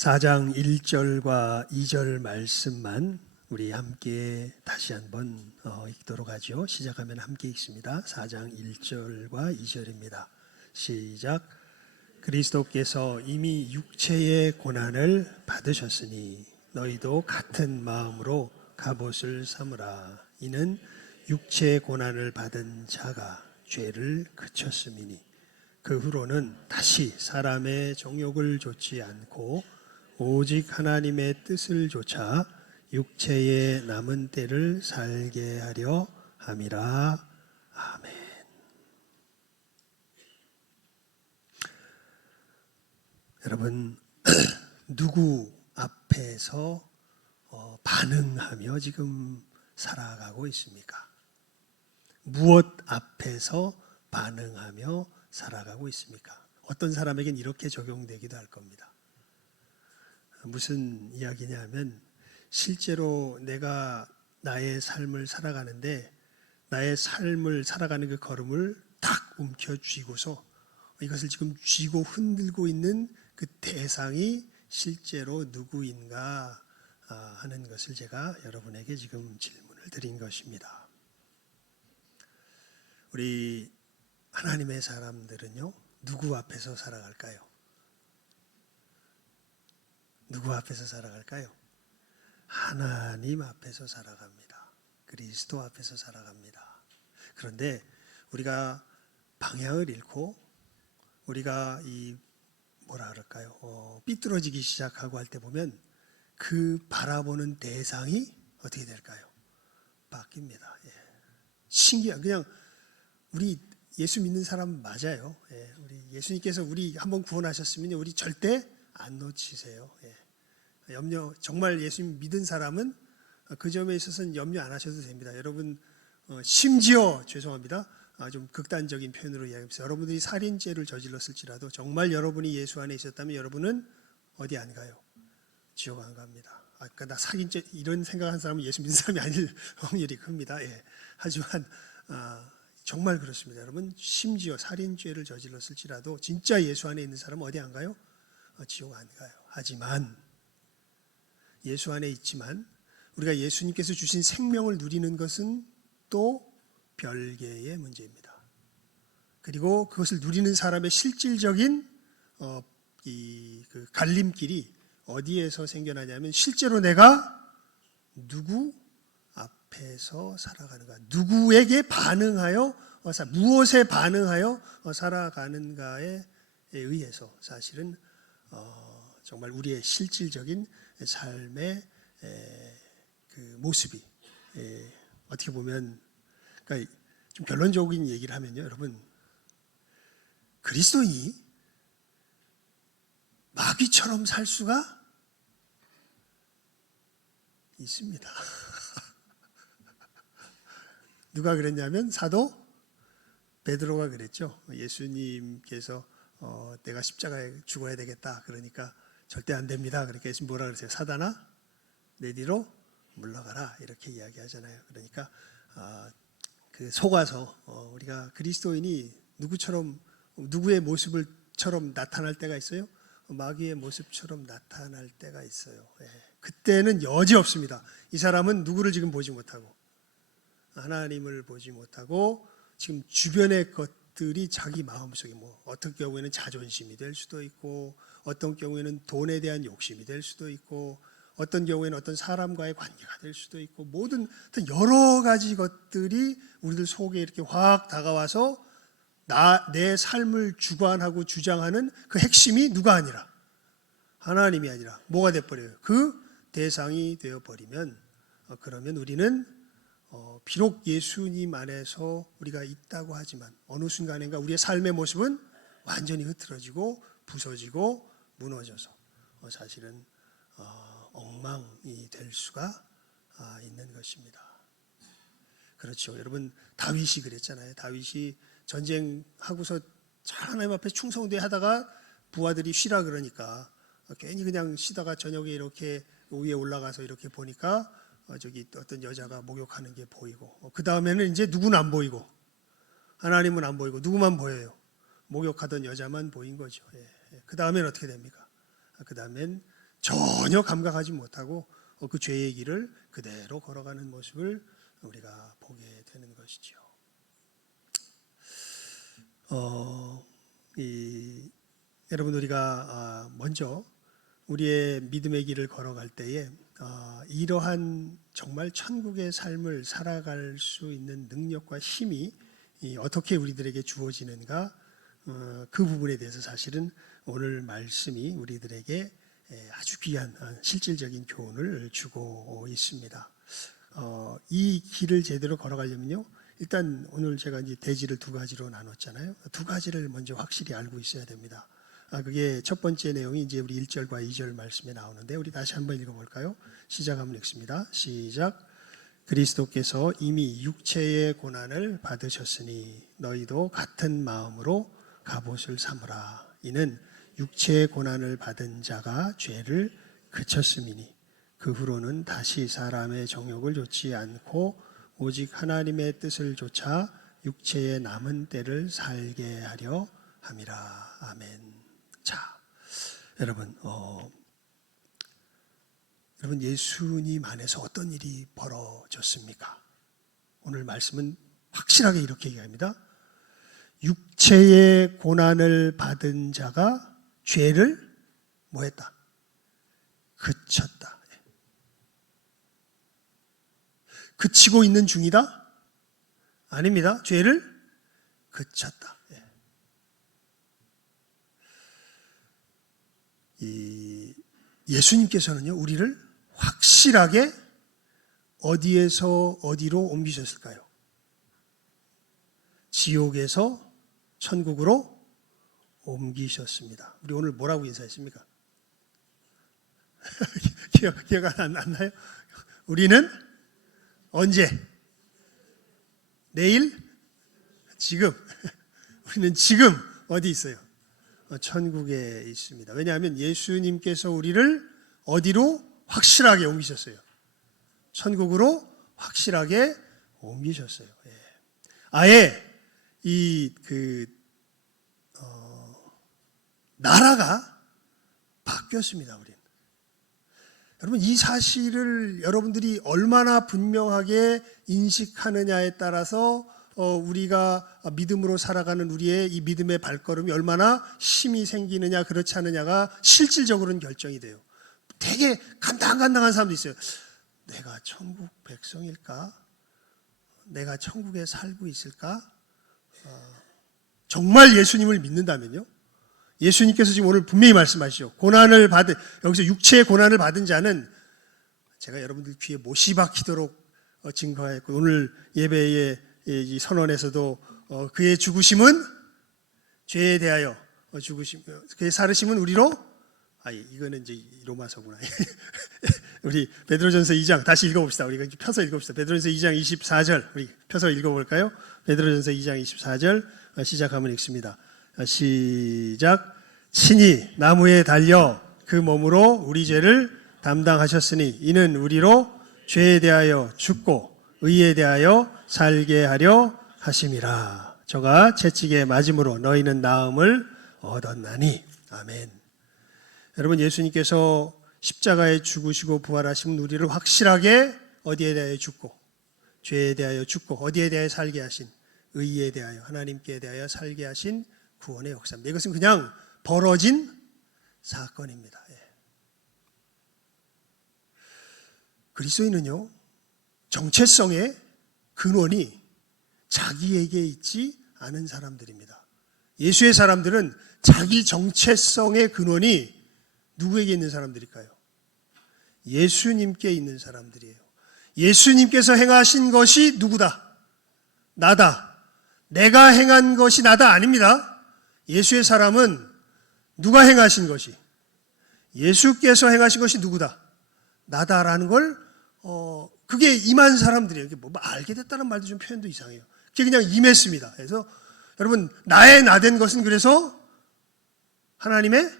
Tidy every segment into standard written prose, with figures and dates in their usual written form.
4장 1절과 2절 말씀만 우리 함께 다시 한번 읽도록 하죠. 시작하면 함께 읽습니다. 4장 1절과 2절입니다. 시작. 그리스도께서 이미 육체의 고난을 받으셨으니 너희도 같은 마음으로 갑옷을 삼으라. 이는 육체의 고난을 받은 자가 죄를 그쳤음이니 그 후로는 다시 사람의 정욕을 좇지 않고 오직 하나님의 뜻을 좇아 육체의 남은 때를 살게 하려 함이라. 아멘. 여러분, 누구 앞에서 반응하며 지금 살아가고 있습니까? 무엇 앞에서 반응하며 살아가고 있습니까? 어떤 사람에겐 이렇게 적용되기도 할 겁니다. 무슨 이야기냐 하면 실제로 내가 나의 삶을 살아가는데 나의 삶을 살아가는 그 걸음을 탁 움켜쥐고서 이것을 지금 쥐고 흔들고 있는 그 대상이 실제로 누구인가 하는 것을 제가 여러분에게 지금 질문을 드린 것입니다. 우리 하나님의 사람들은요, 누구 앞에서 살아갈까요? 누구 앞에서 살아갈까요? 하나님 앞에서 살아갑니다. 그리스도 앞에서 살아갑니다. 그런데 우리가 방향을 잃고 우리가 삐뚤어지기 시작하고 할 때 보면 그 바라보는 대상이 어떻게 될까요? 바뀝니다. 신기한, 그냥 우리 예수 믿는 사람 맞아요. 우리 예수님께서 우리 한번 구원하셨으면 우리 절대 안 놓치세요. 정말 예수님 믿은 사람은 그 점에 있어서는 염려 안 하셔도 됩니다. 여러분, 심지어 죄송합니다. 좀 극단적인 표현으로 이야기합니다. 여러분들이 살인죄를 저질렀을지라도 정말 여러분이 예수 안에 있었다면 여러분은 어디 안 가요? 지옥 안 갑니다. 그러니까 나 살인죄 이런 생각하는 사람은 예수 믿는 사람이 아닐 확률이 큽니다. 하지만 정말 그렇습니다. 여러분, 심지어 살인죄를 저질렀을지라도 진짜 예수 안에 있는 사람은 어디 안 가요? 지옥 안 가요. 하지만 예수 안에 있지만 우리가 예수님께서 주신 생명을 누리는 것은 또 별개의 문제입니다. 그리고 그것을 누리는 사람의 실질적인 그 갈림길이 어디에서 생겨나냐면 실제로 내가 누구 앞에서 살아가는가, 누구에게 반응하여 무엇에 반응하여 살아가는가에 의해서 사실은 정말 우리의 실질적인 삶의 그 모습이 어떻게 보면, 그러니까 좀 결론적인 얘기를 하면요, 여러분, 그리스도인이 마귀처럼 살 수가 있습니다. 누가 그랬냐면 사도 베드로가 그랬죠. 예수님께서 내가 십자가에 죽어야 되겠다 그러니까 절대 안 됩니다. 그러니까 예수님 뭐라 그러세요? 사단아, 내 뒤로 물러가라, 이렇게 이야기하잖아요. 그러니까 그 속아서 우리가 그리스도인이 누구의 모습을처럼 나타날 때가 있어요. 마귀의 모습처럼 나타날 때가 있어요. 그때는 여지 없습니다. 이 사람은 누구를 지금 보지 못하고 하나님을 보지 못하고 지금 주변의 것들이 자기 마음속에 어떤 경우에는 자존심이 될 수도 있고 어떤 경우에는 돈에 대한 욕심이 될 수도 있고 어떤 경우에는 어떤 사람과의 관계가 될 수도 있고 모든 여러 가지 것들이 우리들 속에 이렇게 확 다가와서 내 삶을 주관하고 주장하는 그 핵심이 누가 아니라 하나님이 아니라 뭐가 돼버려요? 그 대상이 되어버리면 그러면 우리는 비록 예수님 안에서 우리가 있다고 하지만 어느 순간인가 우리의 삶의 모습은 완전히 흐트러지고 부서지고 무너져서 사실은 엉망이 될 수가 있는 것입니다. 그렇죠. 여러분, 다윗이 그랬잖아요. 다윗이 전쟁하고서 하나님 앞에 충성되 하다가 부하들이 쉬라 그러니까 괜히 그냥 쉬다가 저녁에 이렇게 위에 올라가서 이렇게 보니까 저기 어떤 여자가 목욕하는 게 보이고 그 다음에는 이제 누구는 안 보이고 하나님은 안 보이고 누구만 보여요? 목욕하던 여자만 보인 거죠. 그 다음엔 어떻게 됩니까? 그 다음엔 전혀 감각하지 못하고 그 죄의 길을 그대로 걸어가는 모습을 우리가 보게 되는 것이죠. 여러분, 우리가 먼저 우리의 믿음의 길을 걸어갈 때에 이러한 정말 천국의 삶을 살아갈 수 있는 능력과 힘이 어떻게 우리들에게 주어지는가, 그 부분에 대해서 사실은 오늘 말씀이 우리들에게 아주 귀한 실질적인 교훈을 주고 있습니다. 이 길을 제대로 걸어가려면요, 일단 오늘 제가 이제 대지를 두 가지로 나눴잖아요. 두 가지를 먼저 확실히 알고 있어야 됩니다. 그게 첫 번째 내용이 이제 우리 1절과 2절 말씀에 나오는데, 우리 다시 한번 읽어볼까요? 시작하면 읽습니다. 시작. 그리스도께서 이미 육체의 고난을 받으셨으니 너희도 같은 마음으로 갑옷을 삼으라. 이는 육체의 고난을 받은 자가 죄를 그쳤음이니 그 후로는 다시 사람의 정욕을 좇지 않고 오직 하나님의 뜻을 좇아 육체의 남은 때를 살게 하려 함이라. 아멘. 자, 여러분, 예수님 안에서 어떤 일이 벌어졌습니까? 오늘 말씀은 확실하게 이렇게 얘기합니다. 육체의 고난을 받은 자가 죄를 뭐 했다? 그쳤다. 그치고 있는 중이다? 아닙니다. 죄를 그쳤다. 예수님께서는요, 우리를 확실하게 어디에서 어디로 옮기셨을까요? 지옥에서 천국으로 옮기셨습니다. 우리 오늘 뭐라고 인사했습니까? 기억 안 나요? 우리는 언제? 내일? 지금? 우리는 지금 어디 있어요? 천국에 있습니다. 왜냐하면 예수님께서 우리를 어디로 확실하게 옮기셨어요? 천국으로 확실하게 옮기셨어요. 아예 나라가 바뀌었습니다. 우리는. 여러분, 이 사실을 여러분들이 얼마나 분명하게 인식하느냐에 따라서 우리가 믿음으로 살아가는 우리의 이 믿음의 발걸음이 얼마나 힘이 생기느냐 그렇지 않느냐가 실질적으로는 결정이 돼요. 되게 간당간당한 사람도 있어요. 내가 천국 백성일까? 내가 천국에 살고 있을까? 정말 예수님을 믿는다면요, 예수님께서 지금 오늘 분명히 말씀하시죠. 여기서 육체의 고난을 받은 자는, 제가 여러분들 귀에 못이 박히도록 증거했고, 오늘 예배의 이 선언에서도 그의 죽으심은 죄에 대하여 죽으심, 그의 살으심은 우리로, 이거는 이제 로마서구나. 우리 베드로전서 2장 다시 읽어봅시다. 우리가 펴서 읽어봅시다. 베드로전서 2장 24절 우리 펴서 읽어볼까요? 베드로전서 2장 24절 시작하면 읽습니다. 시작. 친히 나무에 달려 그 몸으로 우리 죄를 담당하셨으니 이는 우리로 죄에 대하여 죽고 의에 대하여 살게 하려 하심이라. 저가 채찍에 맞음으로 너희는 나음을 얻었나니. 아멘. 여러분, 예수님께서 십자가에 죽으시고 부활하신 우리를 확실하게 어디에 대하여 죽고 죄에 대하여 죽고 어디에 대하여 살게 하신, 의에 대하여 하나님께 대하여 살게 하신 구원의 역사입니다. 이것은 그냥 벌어진 사건입니다. 그리스도인은요, 정체성의 근원이 자기에게 있지 않은 사람들입니다. 예수의 사람들은 자기 정체성의 근원이 누구에게 있는 사람들일까요? 예수님께 있는 사람들이에요. 예수님께서 행하신 것이 누구다? 나다. 내가 행한 것이 나다 아닙니다. 예수의 사람은 누가 행하신 것이, 예수께서 행하신 것이 누구다? 나다라는 걸 그게 임한 사람들이에요. 뭐 알게 됐다는 말도 좀 표현도 이상해요. 그게 그냥 임했습니다. 그래서 여러분, 나의 나된 것은 그래서 하나님의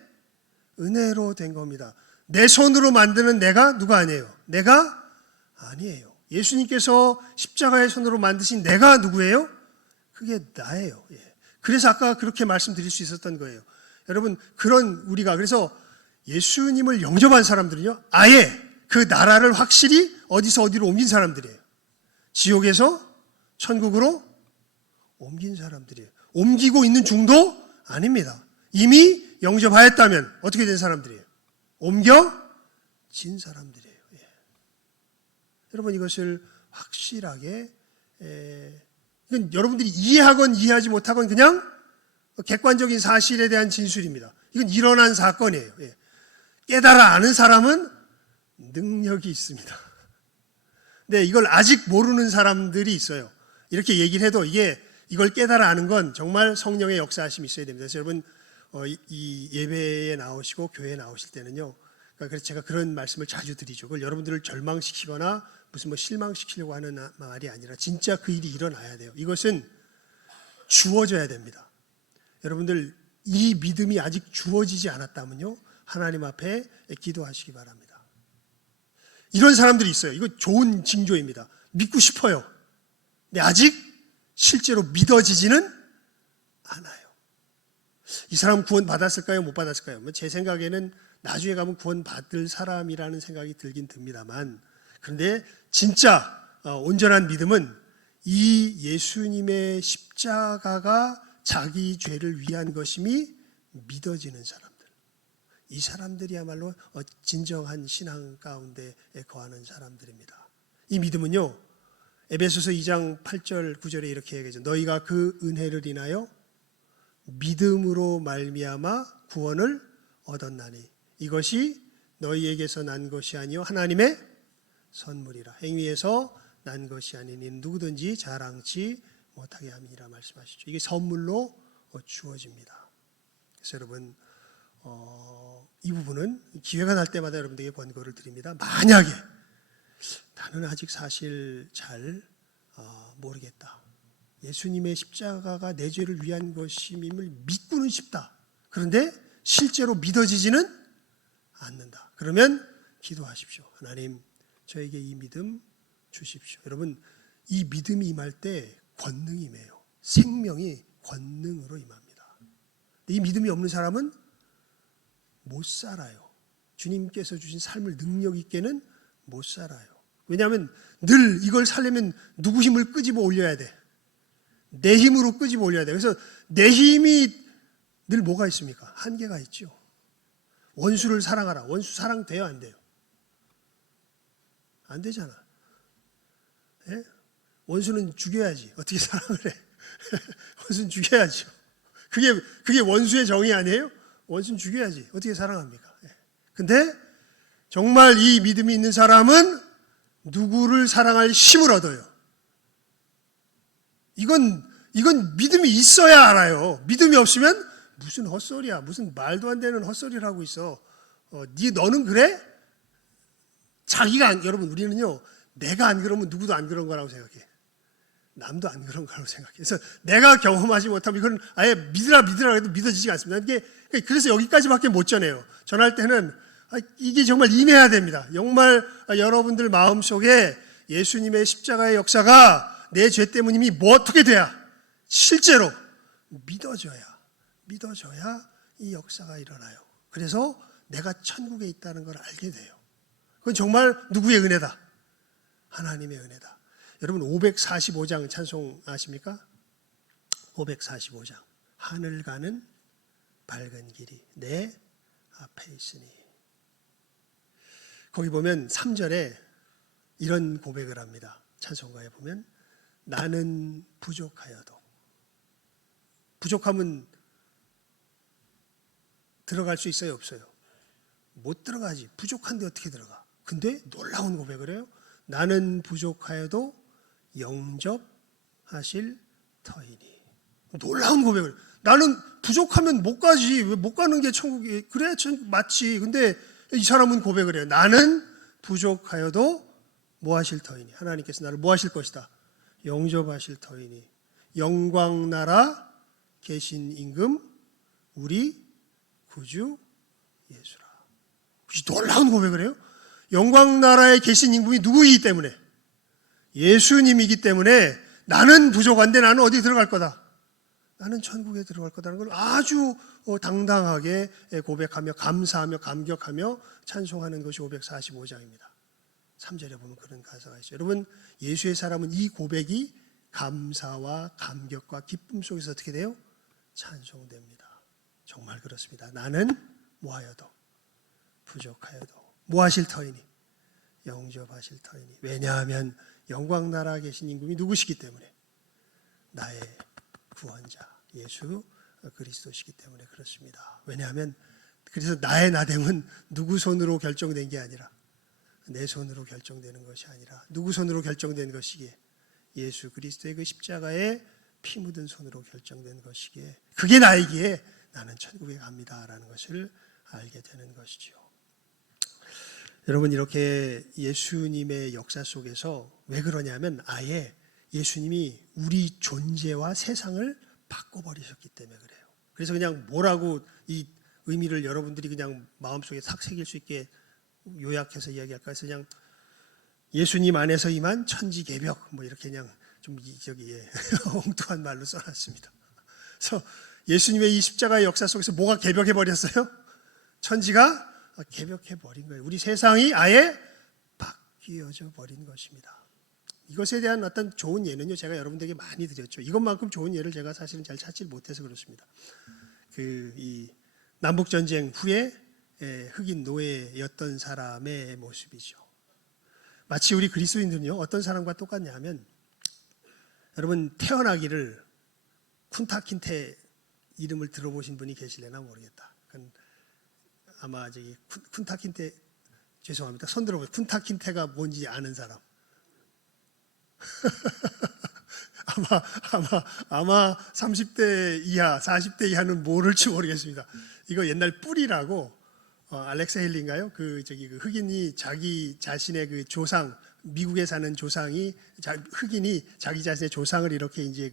은혜로 된 겁니다. 내 손으로 만드는 내가 누가 아니에요. 내가 아니에요. 예수님께서 십자가의 손으로 만드신 내가 누구예요? 그게 나예요. 그래서 아까 그렇게 말씀드릴 수 있었던 거예요. 여러분, 그런 우리가, 그래서 예수님을 영접한 사람들은요, 아예 그 나라를 확실히 어디서 어디로 옮긴 사람들이에요. 지옥에서 천국으로 옮긴 사람들이에요. 옮기고 있는 중도 아닙니다. 이미 영접하였다면 어떻게 된 사람들이에요? 옮겨진 사람들이에요. 예. 여러분, 이것을 확실하게 이건 여러분들이 이해하건 이해하지 못하건 그냥 객관적인 사실에 대한 진술입니다. 이건 일어난 사건이에요. 예. 깨달아 아는 사람은 능력이 있습니다. 근데 이걸 아직 모르는 사람들이 있어요. 이렇게 얘기를 해도 이걸 깨달아 아는 건 정말 성령의 역사하심이 있어야 됩니다. 그래서 여러분, 이 예배에 나오시고 교회에 나오실 때는요, 그래서 제가 그런 말씀을 자주 드리죠. 그걸 여러분들을 절망시키거나 무슨 실망시키려고 하는 말이 아니라 진짜 그 일이 일어나야 돼요. 이것은 주어져야 됩니다. 여러분들, 이 믿음이 아직 주어지지 않았다면요, 하나님 앞에 기도하시기 바랍니다. 이런 사람들이 있어요. 이거 좋은 징조입니다. 믿고 싶어요. 근데 아직 실제로 믿어지지는 않아요. 이 사람 구원 받았을까요? 못 받았을까요? 제 생각에는 나중에 가면 구원 받을 사람이라는 생각이 들긴 듭니다만, 그런데 진짜 온전한 믿음은 이 예수님의 십자가가 자기 죄를 위한 것임이 믿어지는 사람들, 이 사람들이야말로 진정한 신앙 가운데 거하는 사람들입니다. 이 믿음은요, 에베소서 2장 8절 9절에 이렇게 얘기하죠. 너희가 그 은혜를 인하여 믿음으로 말미암아 구원을 얻었나니 이것이 너희에게서 난 것이 아니요 하나님의 선물이라. 행위에서 난 것이 아니니 누구든지 자랑치 못하게 함이라 말씀하시죠. 이게 선물로 주어집니다. 그래서 여러분, 이 부분은 기회가 날 때마다 여러분들에게 권고를 드립니다. 만약에 나는 아직 사실 잘 모르겠다, 예수님의 십자가가 내 죄를 위한 것임을 믿고는 싶다, 그런데 실제로 믿어지지는 않는다, 그러면 기도하십시오. 하나님, 저에게 이 믿음 주십시오. 여러분, 이 믿음이 임할 때 권능이 임해요. 생명이 권능으로 임합니다. 이 믿음이 없는 사람은 못 살아요. 주님께서 주신 삶을 능력 있게는 못 살아요. 왜냐하면 늘 이걸 살려면 누구 힘을 끄집어 올려야 돼. 내 힘으로 끄집어 올려야 돼. 그래서 내 힘이 늘 뭐가 있습니까? 한계가 있죠. 원수를 사랑하라. 원수 사랑돼요, 안 돼요? 안 되잖아. 예? 원수는 죽여야지. 어떻게 사랑을 해? 원수는 죽여야죠. 그게 원수의 정의 아니에요? 원수는 죽여야지. 어떻게 사랑합니까? 예. 근데 정말 이 믿음이 있는 사람은 누구를 사랑할 힘을 얻어요. 이건 믿음이 있어야 알아요. 믿음이 없으면 무슨 헛소리야, 무슨 말도 안 되는 헛소리를 하고 있어. 너는 그래? 여러분, 우리는요, 내가 안 그러면 누구도 안 그런 거라고 생각해. 남도 안 그런 거라고 생각해. 그래서 내가 경험하지 못하면 이건 아예 믿으라 해도 믿어지지가 않습니다. 그래서 여기까지밖에 못 전해요. 전할 때는 이게 정말 임해야 됩니다. 정말 여러분들 마음속에 예수님의 십자가의 역사가 내 죄 때문임이 어떻게 돼야 실제로 믿어져야 이 역사가 일어나요. 그래서 내가 천국에 있다는 걸 알게 돼요. 그건 정말 누구의 은혜다? 하나님의 은혜다. 여러분, 545장 찬송 아십니까? 545장. 하늘 가는 밝은 길이 내 앞에 있으니. 거기 보면 3절에 이런 고백을 합니다. 찬송가에 보면 나는 부족하여도. 부족하면 들어갈 수 있어요, 없어요? 못 들어가지. 부족한데 어떻게 들어가? 근데 놀라운 고백을 해요. 나는 부족하여도 영접하실 터이니. 놀라운 고백을. 나는 부족하면 못 가지. 왜 못 가는 게 천국이? 그래, 맞지. 근데 이 사람은 고백을 해요. 나는 부족하여도 뭐 하실 터이니. 하나님께서 나를 뭐 하실 것이다? 영접하실 터이니. 영광 나라 계신 임금 우리 구주 예수라. 놀라운 고백을 해요. 영광 나라에 계신 임금이 누구이기 때문에? 예수님이기 때문에 나는 부족한데 나는 어디 들어갈 거다? 나는 천국에 들어갈 거다는 걸 아주 당당하게 고백하며 감사하며 감격하며 찬송하는 것이 545장입니다. 3절에 보면 그런 가사가 있어요. 여러분, 예수의 사람은 이 고백이 감사와 감격과 기쁨 속에서 어떻게 돼요? 찬송됩니다. 정말 그렇습니다. 나는 뭐하여도 부족하여도 뭐하실 터이니 영접하실 터이니. 왜냐하면 영광 나라에 계신 임금이 누구시기 때문에 나의 구원자 예수 그리스도시기 때문에 그렇습니다. 왜냐하면 그래서 나의 나됨은 누구 손으로 결정된 게 아니라 내 손으로 결정되는 것이 아니라 누구 손으로 결정된 것이기에 예수 그리스도의 그 십자가에 피 묻은 손으로 결정된 것이기에 그게 나이기에 나는 천국에 갑니다라는 것을 알게 되는 것이죠. 여러분, 이렇게 예수님의 역사 속에서 왜 그러냐면 아예 예수님이 우리 존재와 세상을 바꿔버리셨기 때문에 그래요. 그래서 그냥 뭐라고 이 의미를 여러분들이 그냥 마음속에 싹 새길 수 있게 요약해서 이야기할까 해서 그냥 예수님 안에서 임한 천지개벽 뭐 이렇게 그냥 좀 엉뚱한 말로 써놨습니다. 그래서 예수님의 이 십자가의 역사 속에서 뭐가 개벽해 버렸어요? 천지가 개벽해 버린 거예요. 우리 세상이 아예 바뀌어져 버린 것입니다. 이것에 대한 어떤 좋은 예는요, 제가 여러분들에게 많이 드렸죠. 이것만큼 좋은 예를 제가 사실은 잘 찾지 못해서 그렇습니다. 이 남북 전쟁 후에 흑인 노예였던 사람의 모습이죠. 마치 우리 그리스도인들은요, 어떤 사람과 똑같냐면, 여러분 태어나기를 쿤타킨테 이름을 들어보신 분이 계실래나 모르겠다. 아마 저기 쿤타킨테 죄송합니다. 손 들어보세요. 쿤타킨테가 뭔지 아는 사람. 아마 30대 이하, 40대 이하는 모를지 모르겠습니다. 이거 옛날 뿔이라고 알렉스 헤일리인가요? 그 흑인이 자기 자신의 그 조상, 미국에 사는 조상이 흑인이 자기 자신의 조상을 이렇게 이제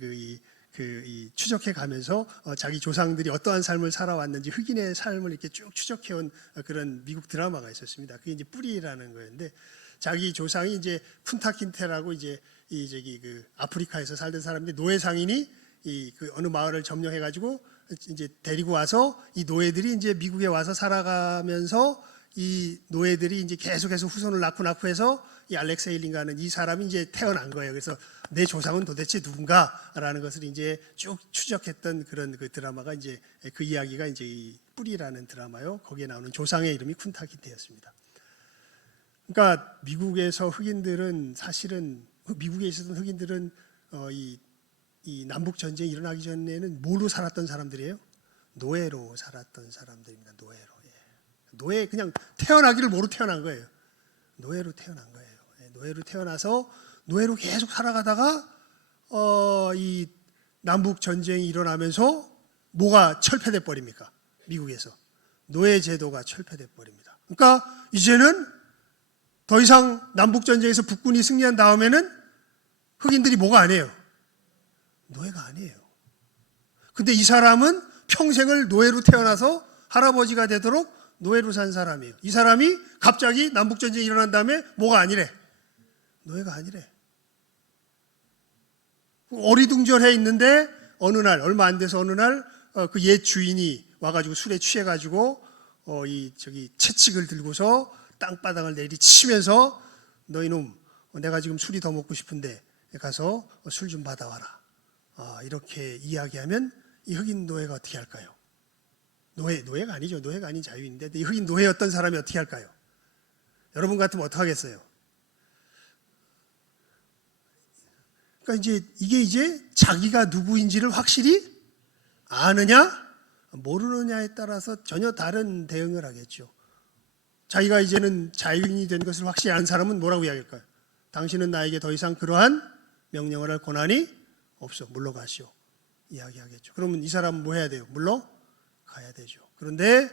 추적해 가면서 자기 조상들이 어떠한 삶을 살아왔는지 흑인의 삶을 이렇게 쭉 추적해온 그런 미국 드라마가 있었습니다. 그게 이제 뿌리라는 거였는데 자기 조상이 이제 쿤타킨테라고 이제 아프리카에서 살던 사람인데 노예 상인이 어느 마을을 점령해 가지고 이제 데리고 와서 이 노예들이 이제 미국에 와서 살아가면서 이 노예들이 이제 계속해서 후손을 낳고 해서 이 알렉스 헤일린가는 이 사람이 이제 태어난 거예요. 그래서 내 조상은 도대체 누군가라는 것을 이제 쭉 추적했던 그런 그 드라마가 이제 그 이야기가 이제 이 뿌리라는 드라마요. 거기에 나오는 조상의 이름이 쿤타킨테였습니다. 그러니까 미국에서 흑인들은 사실은 미국에 있었던 흑인들은 이 남북 전쟁이 일어나기 전에는 뭐로 살았던 사람들이에요? 노예로 살았던 사람들입니다. 노예로. 노예 그냥 태어나기를 뭐로 태어난 거예요? 노예로 태어난 거예요. 노예로 태어나서 노예로 계속 살아가다가 이 남북 전쟁이 일어나면서 뭐가 철폐돼 버립니까? 미국에서 노예 제도가 철폐돼 버립니다. 그러니까 이제는 더 이상 남북 전쟁에서 북군이 승리한 다음에는 흑인들이 뭐가 아니에요? 노예가 아니에요. 근데 이 사람은 평생을 노예로 태어나서 할아버지가 되도록 노예로 산 사람이에요. 이 사람이 갑자기 남북전쟁이 일어난 다음에 뭐가 아니래? 노예가 아니래. 어리둥절해 있는데 어느 날, 얼마 안 돼서 어느 날 그 옛 주인이 와가지고 술에 취해가지고 채찍을 들고서 땅바닥을 내리치면서 너 이놈, 내가 지금 술이 더 먹고 싶은데 가서 술 좀 받아와라. 이렇게 이야기하면 이 흑인 노예가 어떻게 할까요? 노예가 아니죠. 노예가 아닌 자유인데 이 흑인 노예였던 사람이 어떻게 할까요? 여러분 같으면 어떻게 하겠어요? 그러니까 이게 이제 자기가 누구인지를 확실히 아느냐 모르느냐에 따라서 전혀 다른 대응을 하겠죠. 자기가 이제는 자유인이 된 것을 확실히 아는 사람은 뭐라고 이야기할까요? 당신은 나에게 더 이상 그러한 명령을 할 권한이 없어. 물러가시오. 이야기하겠죠. 그러면 이 사람은 뭐 해야 돼요? 물러가야 되죠. 그런데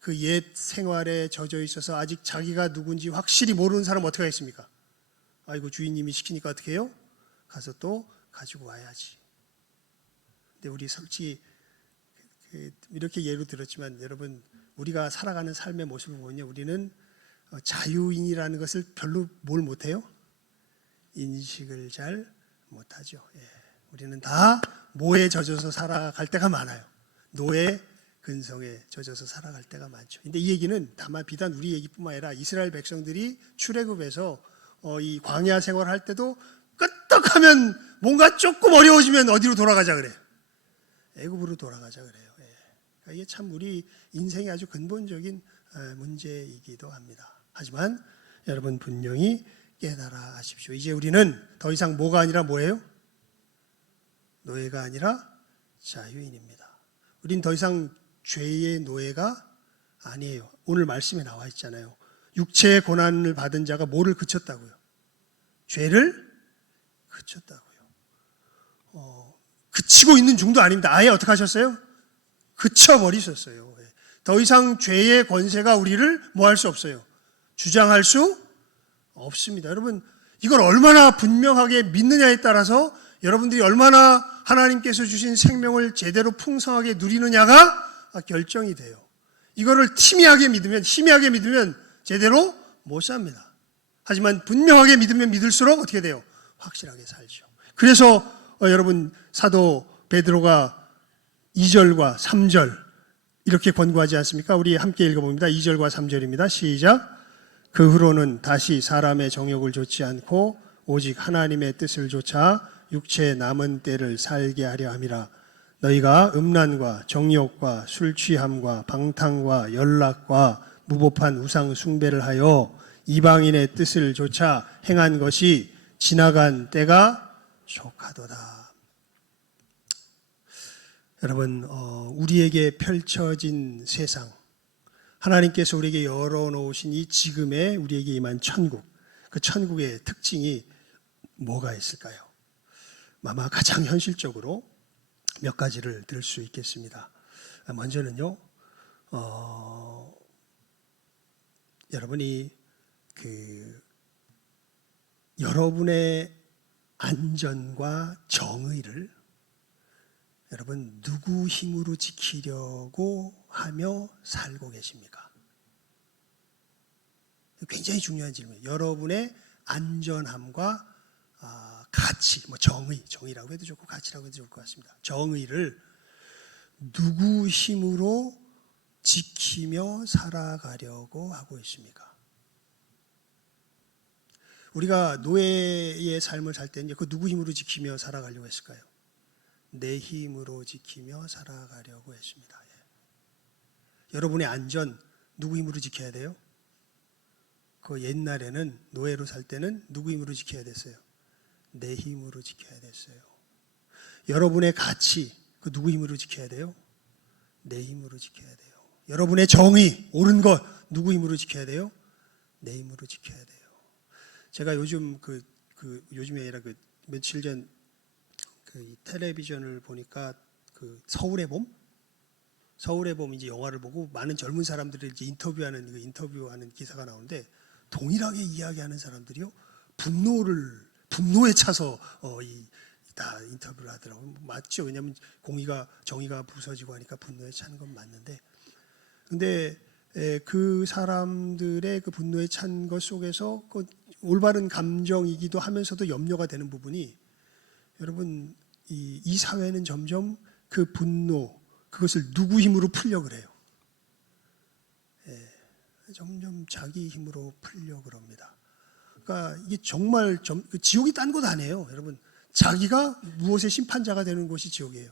그 옛 생활에 젖어 있어서 아직 자기가 누군지 확실히 모르는 사람은 어떻게 하겠습니까? 아이고 주인님이 시키니까 어떻게 해요? 가서 또 가지고 와야지. 근데 우리 솔직히 이렇게 예로 들었지만 여러분 우리가 살아가는 삶의 모습을 보면요, 우리는 자유인이라는 것을 별로 뭘 못해요? 인식을 잘 못하죠. 우리는 다 모에 젖어서 살아갈 때가 많아요. 노예 근성에 젖어서 살아갈 때가 많죠. 근데 이 얘기는 다만 비단 우리 얘기뿐만 아니라 이스라엘 백성들이 출애굽에서 이 광야 생활할 때도 끄떡하면 뭔가 조금 어려워지면 어디로 돌아가자 그래요? 애굽으로 돌아가자 그래요. 그러니까 이게 참 우리 인생의 아주 근본적인 문제이기도 합니다. 하지만 여러분 분명히 깨달아 아십시오. 이제 우리는 더 이상 뭐가 아니라 뭐예요? 노예가 아니라 자유인입니다. 우린 더 이상 죄의 노예가 아니에요. 오늘 말씀에 나와 있잖아요. 육체의 고난을 받은 자가 뭐를 그쳤다고요? 죄를 그쳤다고요. 그치고 있는 중도 아닙니다. 아예 어떻게 하셨어요? 그쳐버리셨어요. 더 이상 죄의 권세가 우리를 뭐 할 수 없어요? 주장할 수 없습니다. 여러분, 이걸 얼마나 분명하게 믿느냐에 따라서 여러분들이 얼마나 하나님께서 주신 생명을 제대로 풍성하게 누리느냐가 결정이 돼요. 이거를 희미하게 믿으면 제대로 못 삽니다. 하지만 분명하게 믿으면 믿을수록 어떻게 돼요? 확실하게 살죠. 그래서 여러분 사도 베드로가 2절과 3절 이렇게 권고하지 않습니까? 우리 함께 읽어봅니다. 2절과 3절입니다. 시작. 그 후로는 다시 사람의 정욕을 좇지 않고 오직 하나님의 뜻을 좇아 육체의 남은 때를 살게 하려 함이라. 너희가 음란과 정욕과 술 취함과 방탕과 연락과 무법한 우상 숭배를 하여 이방인의 뜻을 좇아 행한 것이 지나간 때가 족하도다. 여러분, 우리에게 펼쳐진 세상, 하나님께서 우리에게 열어놓으신 이 지금의 우리에게 임한 천국, 그 천국의 특징이 뭐가 있을까요? 아마 가장 현실적으로 몇 가지를 들 수 있겠습니다. 먼저는요, 여러분이 여러분의 안전과 정의를 여러분 누구 힘으로 지키려고 하며 살고 계십니까? 굉장히 중요한 질문이에요. 여러분의 안전함과 가치, 정의라고 해도 좋고 가치라고 해도 좋을 것 같습니다. 정의를 누구 힘으로 지키며 살아가려고 하고 있습니까? 우리가 노예의 삶을 살 때는 그 누구 힘으로 지키며 살아가려고 했을까요? 내 힘으로 지키며 살아가려고 했습니다. 여러분의 안전 누구 힘으로 지켜야 돼요? 그 옛날에는 노예로 살 때는 누구 힘으로 지켜야 됐어요? 내 힘으로 지켜야 됐어요. 여러분의 가치 그 누구 힘으로 지켜야 돼요? 내 힘으로 지켜야 돼요. 여러분의 정의 옳은 것 누구 힘으로 지켜야 돼요? 내 힘으로 지켜야 돼요. 제가 요즘 요즘이 아니라 며칠 전 텔레비전을 보니까 서울의 봄 이제 영화를 보고 많은 젊은 사람들을 이제 인터뷰하는 기사가 나오는데 동일하게 이야기하는 사람들이요 분노에 차서 다 인터뷰를 하더라고요. 맞죠? 왜냐하면 정의가 부서지고 하니까 분노에 차는 건 맞는데, 근데 그 사람들의 그 분노에 찬 것 속에서 그 올바른 감정이기도 하면서도 염려가 되는 부분이, 여러분 이 사회는 점점 그 분노 그것을 누구 힘으로 풀려고 그래요? 점점 자기 힘으로 풀려고 그럽니다. 그러니까 이게 정말 지옥이 딴 곳 아니에요. 여러분, 자기가 무엇의 심판자가 되는 곳이 지옥이에요.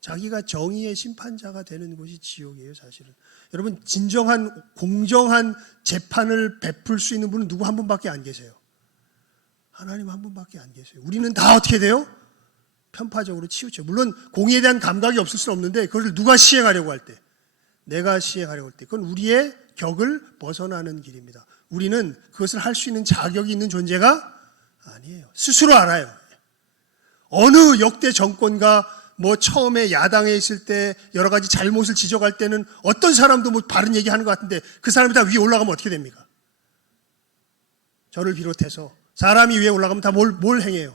자기가 정의의 심판자가 되는 곳이 지옥이에요, 사실은. 여러분, 진정한 공정한 재판을 베풀 수 있는 분은 누구 한 분밖에 안 계세요. 하나님 한 분밖에 안 계세요. 우리는 다 어떻게 돼요? 편파적으로 치우쳐. 물론 공의에 대한 감각이 없을 수는 없는데 그것을 누가 시행하려고 할 때, 내가 시행하려고 할 때, 그건 우리의 격을 벗어나는 길입니다. 우리는 그것을 할 수 있는 자격이 있는 존재가 아니에요. 스스로 알아요. 어느 역대 정권가 처음에 야당에 있을 때 여러 가지 잘못을 지적할 때는 어떤 사람도 바른 얘기하는 것 같은데 그 사람이 다 위에 올라가면 어떻게 됩니까? 저를 비롯해서 사람이 위에 올라가면 다 뭘 행해요?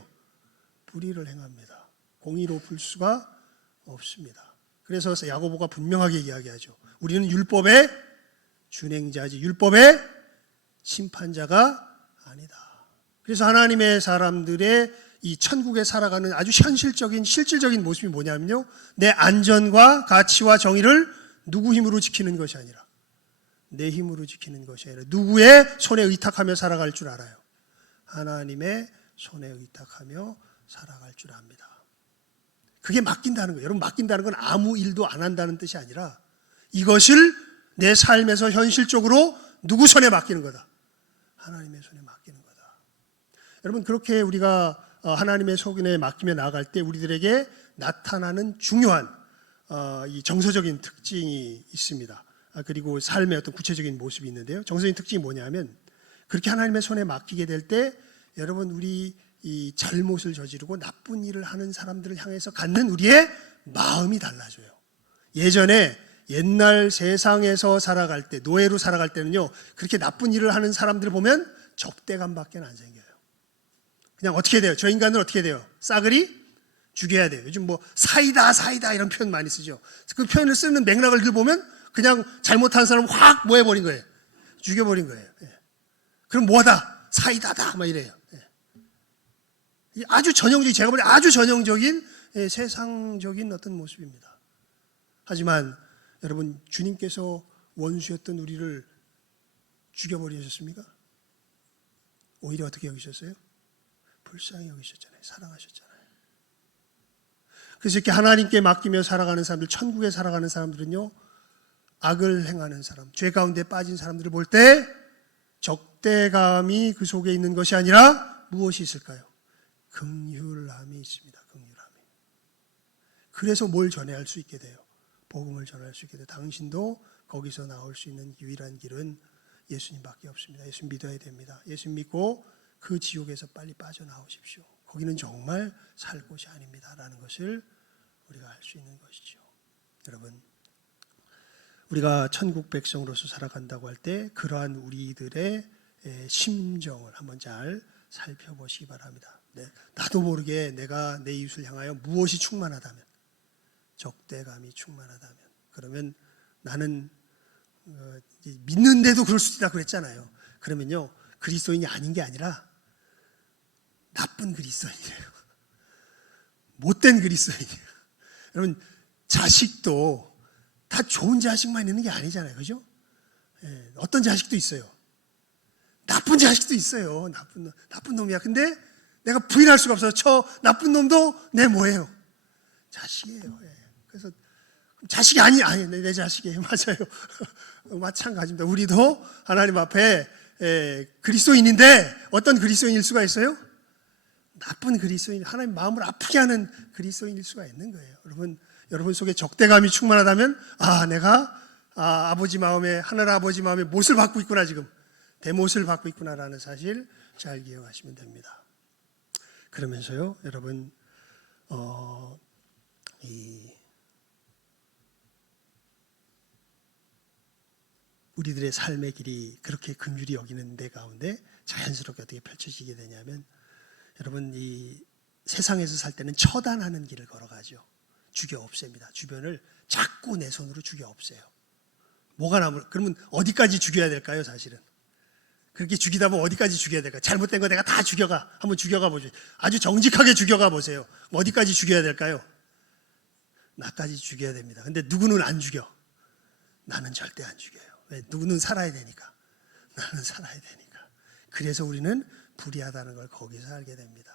불의를 행합니다. 공의로 풀 수가 없습니다. 그래서 야고보가 분명하게 이야기하죠. 우리는 율법의 준행자지 율법의 심판자가 아니다. 그래서 하나님의 사람들의 이 천국에 살아가는 아주 현실적인 실질적인 모습이 뭐냐면요, 내 안전과 가치와 정의를 누구 힘으로 지키는 것이 아니라, 내 힘으로 지키는 것이 아니라 누구의 손에 의탁하며 살아갈 줄 알아요. 하나님의 손에 의탁하며 살아갈 줄 압니다. 그게 맡긴다는 거예요. 여러분, 맡긴다는 건 아무 일도 안 한다는 뜻이 아니라 이것을 내 삶에서 현실적으로 누구 손에 맡기는 거다. 하나님의 손에 맡기는 거다. 여러분, 그렇게 우리가 하나님의 손에 맡기며 나아갈 때 우리들에게 나타나는 중요한 이 정서적인 특징이 있습니다. 그리고 삶의 어떤 구체적인 모습이 있는데요. 정서적인 특징이 뭐냐면, 그렇게 하나님의 손에 맡기게 될 때 여러분, 우리 이 잘못을 저지르고 나쁜 일을 하는 사람들을 향해서 갖는 우리의 마음이 달라져요. 예전에 옛날 세상에서 살아갈 때, 노예로 살아갈 때는요, 그렇게 나쁜 일을 하는 사람들을 보면 적대감밖에 안 생겨요. 그냥 어떻게 돼요? 저 인간은 어떻게 돼요? 싸그리 죽여야 돼요. 요즘 뭐 사이다 이런 표현 많이 쓰죠. 그 표현을 쓰는 맥락을 보면 그냥 잘못한 사람을 확 뭐 해버린 거예요. 죽여버린 거예요. 그럼 뭐하다? 사이다다 막 이래요. 아주 전형적인, 제가 보기엔 아주 전형적인 세상적인 어떤 모습입니다. 하지만 여러분, 주님께서 원수였던 우리를 죽여버리셨습니까? 오히려 어떻게 여기셨어요? 불쌍히 여기셨잖아요. 사랑하셨잖아요. 그래서 이렇게 하나님께 맡기며 살아가는 사람들, 천국에 살아가는 사람들은요, 악을 행하는 사람, 죄 가운데 빠진 사람들을 볼 때 적대감이 그 속에 있는 것이 아니라 무엇이 있을까요? 긍휼함이 있습니다. 긍휼함이. 그래서 뭘 전해야 할 수 있게 돼요? 복음을 전할 수 있게 돼요. 당신도 거기서 나올 수 있는 유일한 길은 예수님밖에 없습니다. 예수님 믿어야 됩니다. 예수님 믿고 그 지옥에서 빨리 빠져나오십시오. 거기는 정말 살 곳이 아닙니다. 라는 것을 우리가 알 수 있는 것이죠. 여러분, 우리가 천국 백성으로서 살아간다고 할 때 그러한 우리들의 심정을 한번 잘 살펴보시기 바랍니다. 나도 모르게 내가 내 이웃을 향하여 무엇이 충만하다면, 적대감이 충만하다면, 그러면 나는 믿는데도 그럴 수 있다 그랬잖아요. 그러면요, 그리스도인이 아닌 게 아니라 나쁜 그리스도인이에요. 못된 그리스도인이에요. 여러분, 자식도 다 좋은 자식만 있는 게 아니잖아요. 그죠? 어떤 자식도 있어요. 나쁜 자식도 있어요. 나쁜 놈이야. 근데 내가 부인할 수가 없어요. 저 나쁜 놈도 내 뭐예요? 자식이에요. 그래서 자식이 아니 내 자식이에요. 맞아요. 마찬가지입니다. 우리도 하나님 앞에 그리스도인인데 어떤 그리스도인일 수가 있어요? 나쁜 그리스도인, 하나님 마음을 아프게 하는 그리스도인일 수가 있는 거예요. 여러분 속에 적대감이 충만하다면, 내가 아버지 마음에, 하늘 아버지 마음에 못을 받고 있구나, 지금 대못을 받고 있구나라는 사실 잘 기억하시면 됩니다. 그러면서요, 여러분, 우리들의 삶의 길이 그렇게 긍휼히 여기는 데 가운데 자연스럽게 어떻게 펼쳐지게 되냐면, 여러분, 이 세상에서 살 때는 처단하는 길을 걸어가죠. 죽여 없앱니다. 주변을 자꾸 내 손으로 죽여 없애요. 뭐가 그러면 어디까지 죽여야 될까요, 사실은? 그렇게 죽이다 보면 어디까지 죽여야 될까요? 잘못된 거 내가 다 죽여가. 한번 죽여가 보죠. 아주 정직하게 죽여가 보세요. 어디까지 죽여야 될까요? 나까지 죽여야 됩니다. 근데 누구는 안 죽여? 나는 절대 안 죽여요. 왜? 누구는 살아야 되니까. 나는 살아야 되니까. 그래서 우리는 불의하다는 걸 거기서 알게 됩니다.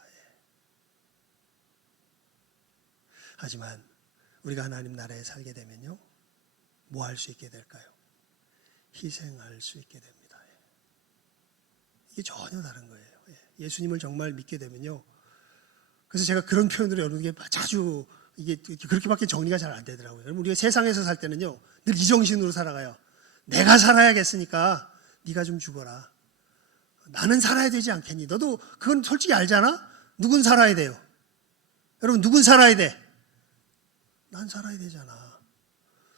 하지만 우리가 하나님 나라에 살게 되면요, 뭐 할 수 있게 될까요? 희생할 수 있게 됩니다. 이게 전혀 다른 거예요. 예수님을 정말 믿게 되면요, 그래서 제가 그런 표현들을 여러분에게 자주, 이게 그렇게밖에 정리가 잘 안 되더라고요. 여러분, 우리가 세상에서 살 때는요, 늘 이 정신으로 살아가요. 내가 살아야겠으니까 네가 좀 죽어라. 나는 살아야 되지 않겠니? 너도 그건 솔직히 알잖아? 누군 살아야 돼요? 여러분, 누군 살아야 돼? 난 살아야 되잖아.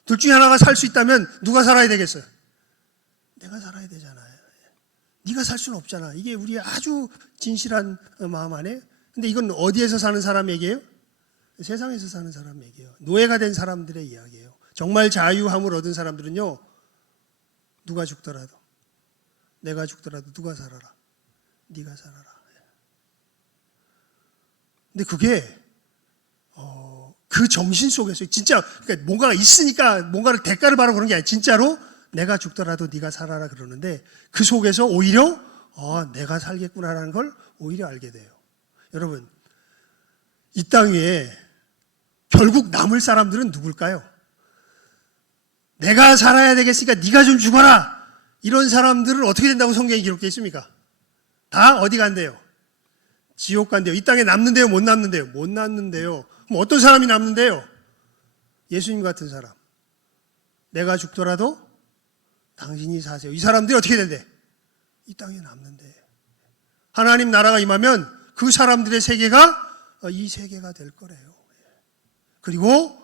둘 중에 하나가 살 수 있다면 누가 살아야 되겠어요? 내가 살아야 되잖아요. 네가 살 수는 없잖아. 이게 우리의 아주 진실한 마음 안에. 근데 이건 어디에서 사는 사람 얘기예요? 세상에서 사는 사람 얘기예요. 노예가 된 사람들의 이야기예요. 정말 자유함을 얻은 사람들은요, 누가 죽더라도, 내가 죽더라도 누가 살아라? 네가 살아라. 근데 그게 그 정신 속에서 진짜 그러니까 뭔가가 있으니까 뭔가를 대가를 바라고 그런 게 아니라 진짜로 내가 죽더라도 네가 살아라 그러는데 그 속에서 오히려 내가 살겠구나라는 걸 오히려 알게 돼요. 여러분, 이 땅 위에 결국 남을 사람들은 누굴까요? 내가 살아야 되겠으니까 네가 좀 죽어라. 이런 사람들은 어떻게 된다고 성경에 기록되어 있습니까? 다 어디 간대요? 지옥 간대요. 이 땅에 남는데요? 못 남는데요? 못 남는데요. 그럼 어떤 사람이 남는데요? 예수님 같은 사람. 내가 죽더라도 당신이 사세요. 이 사람들이 어떻게 된대? 이 땅에 남는데. 하나님 나라가 임하면 그 사람들의 세계가 이 세계가 될 거래요. 그리고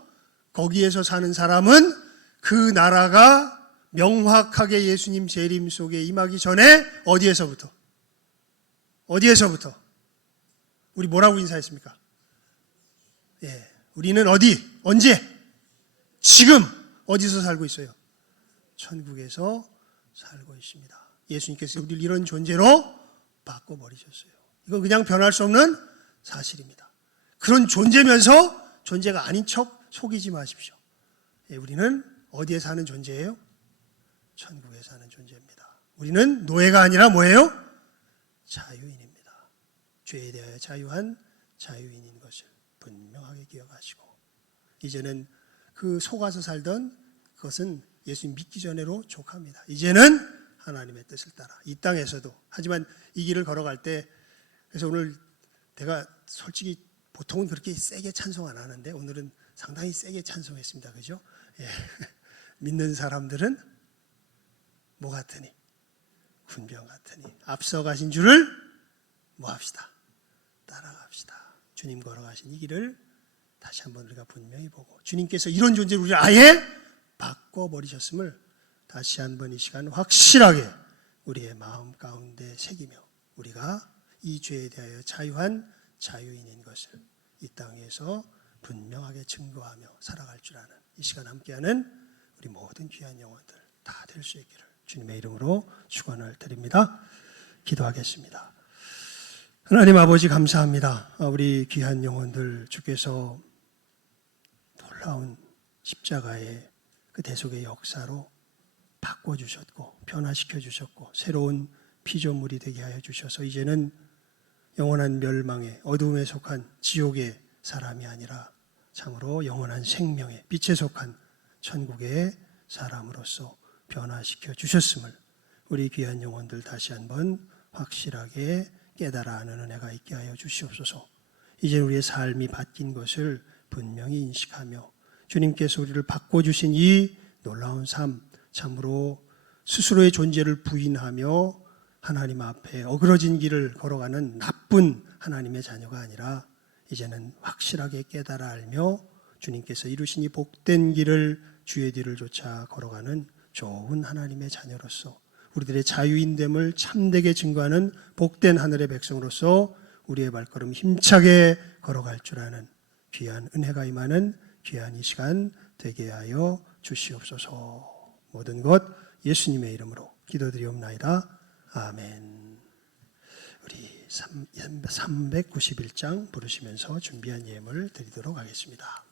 거기에서 사는 사람은 그 나라가 명확하게 예수님 재림 속에 임하기 전에 어디에서부터? 우리 뭐라고 인사했습니까? 우리는 어디? 언제? 지금 어디서 살고 있어요? 천국에서 살고 있습니다. 예수님께서 우리를 이런 존재로 바꿔버리셨어요. 이건 그냥 변할 수 없는 사실입니다. 그런 존재면서 존재가 아닌 척 속이지 마십시오. 우리는 어디에 사는 존재예요? 천국에 사는 존재입니다. 우리는 노예가 아니라 뭐예요? 자유인입니다. 죄에 대하여 자유한 자유인인 것을 분명하게 기억하시고, 이제는 그 속아서 살던 그것은 예수님 믿기 전에로 족합니다. 이제는 하나님의 뜻을 따라 이 땅에서도. 하지만 이 길을 걸어갈 때, 그래서 오늘 내가 솔직히 보통은 그렇게 세게 찬송 안 하는데 오늘은 상당히 세게 찬송했습니다. 그죠? 믿는 사람들은 뭐 같으니? 군병 같으니 앞서가신 줄을 뭐 합시다? 따라갑시다. 주님 걸어가신 이 길을 다시 한번 우리가 분명히 보고, 주님께서 이런 존재를 우리를 아예 바꿔버리셨음을 다시 한번 이 시간 확실하게 우리의 마음 가운데 새기며, 우리가 이 죄에 대하여 자유한 자유인인 것을 이 땅에서 분명하게 증거하며 살아갈 줄 아는 이 시간 함께하는 우리 모든 귀한 영혼들 다 될 수 있기를 주님의 이름으로 축원을 드립니다. 기도하겠습니다. 하나님 아버지 감사합니다. 우리 귀한 영혼들 주께서 놀라운 십자가의 그 대속의 역사로 바꿔주셨고 변화시켜 주셨고 새로운 피조물이 되게 하여 주셔서 이제는 영원한 멸망의 어두움에 속한 지옥의 사람이 아니라 참으로 영원한 생명의 빛에 속한 천국의 사람으로서 변화시켜 주셨음을 우리 귀한 영혼들 다시 한번 확실하게 깨달아 아는 은혜가 있게 하여 주시옵소서. 이제 우리의 삶이 바뀐 것을 분명히 인식하며 주님께서 우리를 바꿔주신 이 놀라운 삶, 참으로 스스로의 존재를 부인하며 하나님 앞에 어그러진 길을 걸어가는 나쁜 하나님의 자녀가 아니라 이제는 확실하게 깨달아 알며 주님께서 이루신 이 복된 길을 주의 뒤를 쫓아 걸어가는 좋은 하나님의 자녀로서 우리들의 자유인됨을 참되게 증거하는 복된 하늘의 백성으로서 우리의 발걸음 힘차게 걸어갈 줄 아는 귀한 은혜가 임하는 귀한 이 시간 되게 하여 주시옵소서. 모든 것 예수님의 이름으로 기도드리옵나이다. 아멘. 우리 391장 부르시면서 준비한 예물 드리도록 하겠습니다.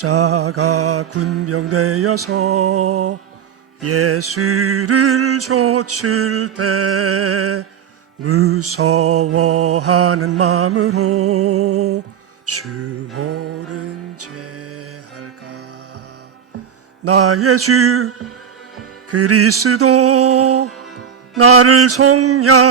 자가 군병되어서 예수를 좇을 때 무서워하는 마음으로 주 모른 채 할까. 나의 주 그리스도 나를 속량